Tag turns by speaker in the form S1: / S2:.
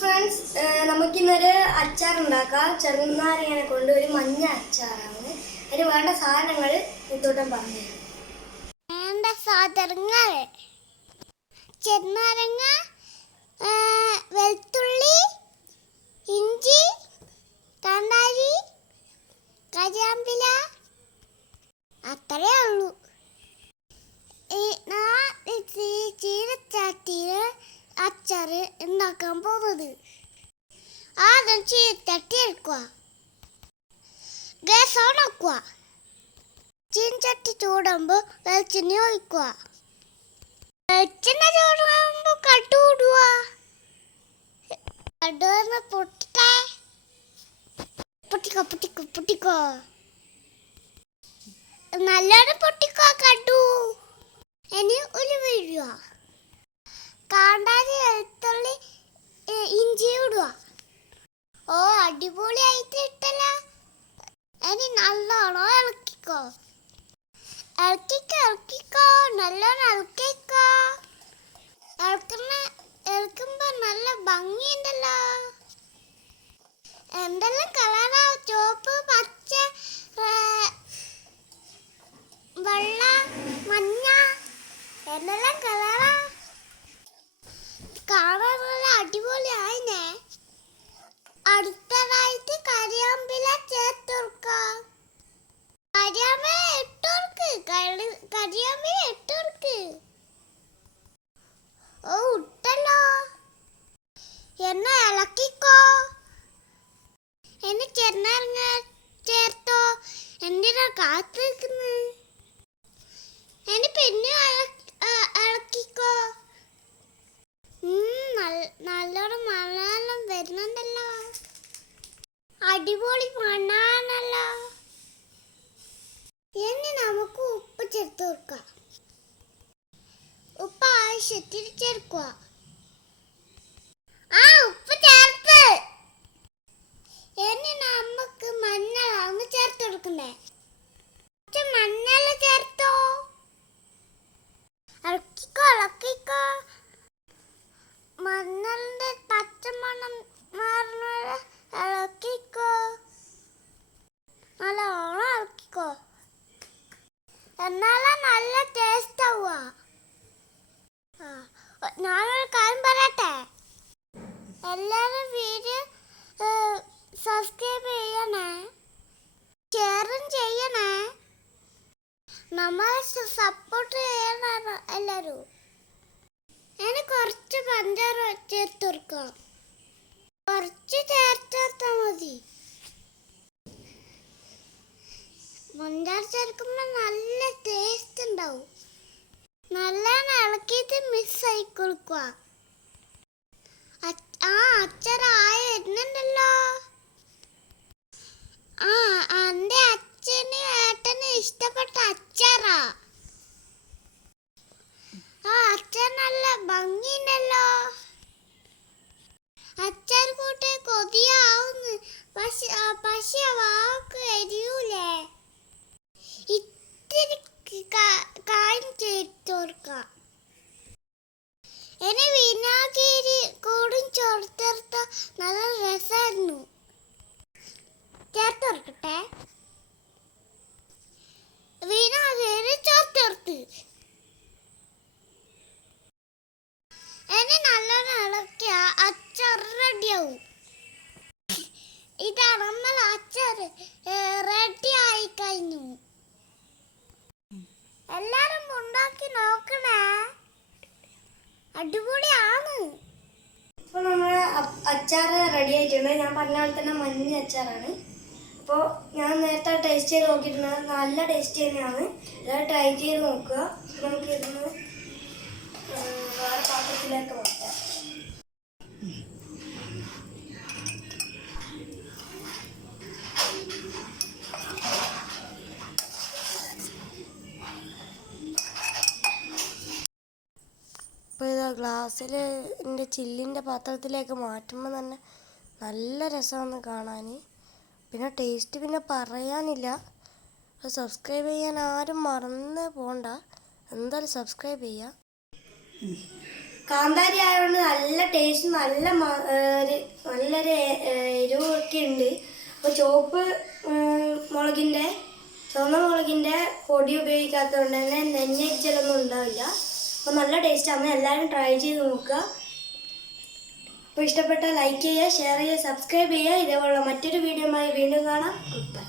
S1: Friends നമുക്കിന്നൊരു അച്ചാർ ഉണ്ടാക്കാം ചെറുനാരങ്ങനെ കൊണ്ട് ഒരു മഞ്ഞ അച്ചാറാണ്. അതിന് വേണ്ട സാധനങ്ങൾ ഇത്തോട്ടം പറഞ്ഞു
S2: വേണ്ട സാധനങ്ങൾ. ചെറുനാരങ്ങ വെളുത്തുള്ളി ഇഞ്ചി കാന്താരി കരിയാമ്പില അത്രയേ ഉള്ളൂ. ഈ ഞാൻ ചീരച്ചാട്ടിയിൽ അച്ചാർ ഉണ്ടാക്കാൻ പോകുന്നത്. ആദ്യം ചീരച്ചട്ടി എടുക്കുക. ഗ്യാസ് ആക്കുക. ചീൻചട്ടി ചൂടുമ്പോൾ വെളിച്ചെണ്ണ ഒഴിക്കുക. വെളിച്ചെണ്ണ ചൂടാകുമ്പോൾ കട്ടു ഇടുക. കടുവന്ന് പൊട്ടിട്ടേ പൊട്ടിക്കോ. പൊട്ടിക്കോ പൊട്ടിക്കോ നല്ലോണം പൊട്ടിക്കോ കട്ടു ഇനി ഒരു വീഴുക കാണ്ടാരി വെളുത്തുള്ളി ഇഞ്ചി ഇടുക. ഓ അടിപൊളിയായിട്ട് ഇട്ടല്ല ഇനി നല്ലോണം ഇളക്കിക്കോ. ഇളക്കിക്കോ ഇളക്കിക്കോ നല്ലോണം ഇളക്കിക്കോ. ഇളക്കുന്ന ഇളക്കുമ്പോ നല്ല ഭംഗിയുണ്ടല്ലോ. എന്തെല്ലാം കളറാ? ചുവപ്പ് പച്ച വെള്ള മഞ്ഞ എന്തെല്ലാം കളറാ കാണാൻ നല്ല അടിപൊളിയായിനെ അടുത്തതായിട്ട് കരിയാമ്പില ചേർത്ത് കരിയാമ്പില ഇട്ട് കരിയാമ്പില ഇട്ട് ഓ ഇട്ടല്ലോ എന്നെ ഇളക്കിക്കോ. എന്നെ ചെറുനാരങ്ങ ചേർത്തോ. എന്തിനാ കാത്തു നിൽക്കുന്നു എന്നെ പിന്നെ ഇള- ഇളക്കിക്കോ. നല്ലോണം വരുന്നുണ്ടല്ലോ അടിപൊളി മണ്ണാണല്ലോ. ഇനി നമുക്ക് ഉപ്പ് ചേർത്ത് കൊടുക്കാം. ഉപ്പ് ആവശ്യത്തിന് ചേർക്കുക. ആ ഉപ്പ് ചേർത്ത്. ഇനി നമുക്ക് മഞ്ഞളാണ് ചേർത്ത് കൊടുക്കണ്ടേ കുറച്ച് മഞ്ഞൾ ചേർത്തോ ഇളക്കിക്കോ ഇളക്കിക്കോ മഞ്ഞളിന്റെ പച്ചമണം മാറുന്നത് ഇളക്കിക്കോ നല്ലോണം ഇളക്കിക്കോ എന്നാലേ നല്ല ടേസ്റ്റ് ആവുക ആ, ഞാനൊരു കാര്യം പറയട്ടെ എല്ലാവരും വീഡിയോ സബ്സ്ക്രൈബ് ചെയ്യണേ. ഷെയറും ചെയ്യണേ. നമ്മളെ സപ്പോർട്ട് ചെയ്യണ എല്ലാവരും ഞാൻ കുറച്ച് പഞ്ചാര ചേർത്ത് കൊടുക്കാം കുറച്ച് ചേർത്തെടുത്താൽ മതി. പഞ്ചാര ചേർക്കുമ്പോൾ നല്ല ടേസ്റ്റ് ഉണ്ടാവും. നല്ലോണം ഇളക്കിയിട്ട് മിക്സ് ആയി കൊടുക്കുക ആ അച്ഛനായ വരുന്നുണ്ടല്ലോ ആ എന്റെ അച്ഛന് ഏട്ടന് ഇഷ്ടപ്പെട്ട അച്ചാറാ. ആ അച്ഛൻ നല്ല ഭംഗിയുണ്ടല്ലോ. അച്ചാർ കൂട്ടി കൊതിയാവുന്നു. പക്ഷെ പക്ഷെ വാക്ക് എരിയൂലേ. ഇത്തിരി ക- കായം എന്നെ കൂടും ചേർത്തെടുത്ത നല്ല രസമായിരുന്നു ചേർത്ത് കൊടുക്കട്ടെ വിനാഗിരി ചേർത്തെടുത്ത് ഇനി നല്ലോണം ഇളക്കിയ അച്ചാർ റെഡിയാവും. ഇതാണ് നമ്മൾ അച്ചാർ റെഡി ആയി കഴിഞ്ഞു എല്ലാരും ഉണ്ടാക്കി നോക്കണേ.
S1: നമ്മുടെ അച്ചാർ റെഡി ആയിട്ടുണ്ട്. ഞാൻ പറഞ്ഞ പോലെ തന്നെ മഞ്ഞ അച്ചാറാണ്. അപ്പോൾ ഞാൻ നേരത്തെ ടേസ്റ്റ് ചെയ്ത് നോക്കിയിട്ടുണ്ട് നല്ല ടേസ്റ്റ് തന്നെയാണ്. എല്ലാവരും ട്രൈ ചെയ്ത് നോക്കുക. നമുക്ക് ഇരുന്ന് വേറെ പാത്രത്തിലേക്ക് ഇപ്പോൾ ഇതാ ഗ്ലാസ്സിൽ എന്റെ ചില്ലിന്റെ പാത്രത്തിലേക്ക് മാറ്റുമ്പോൾ തന്നെ നല്ല രസമാണ് കാണാൻ പിന്നെ ടേസ്റ്റ് പിന്നെ പറയാനില്ല. അപ്പോൾ സബ്സ്ക്രൈബ് ചെയ്യാൻ ആരും മറന്ന് പോണ്ട. എന്തായാലും സബ്സ്ക്രൈബ് ചെയ്യുക കാന്താരി ആയതുകൊണ്ട് നല്ല ടേസ്റ്റ് നല്ല നല്ലൊരു എരിവൊക്കെ ഉണ്ട് അപ്പോൾ ചുവപ്പ് മുളകിന്റെ ചുവന്ന മുളകിന്റെ പൊടി ഉപയോഗിക്കാത്തതുകൊണ്ട് തന്നെ നെഞ്ഞരിച്ചലൊന്നും ഉണ്ടാവില്ല. അപ്പോൾ നല്ല ടേസ്റ്റാണ് എല്ലാവരും ട്രൈ ചെയ്ത് നോക്കുക. അപ്പോൾ ഇഷ്ടപ്പെട്ടാൽ ലൈക്ക് ചെയ്യുക ഷെയർ ചെയ്യുക സബ്സ്ക്രൈബ് ചെയ്യുക. ഇതേപോലുള്ള മറ്റൊരു വീഡിയോയുമായി വീണ്ടും കാണാം. Good bye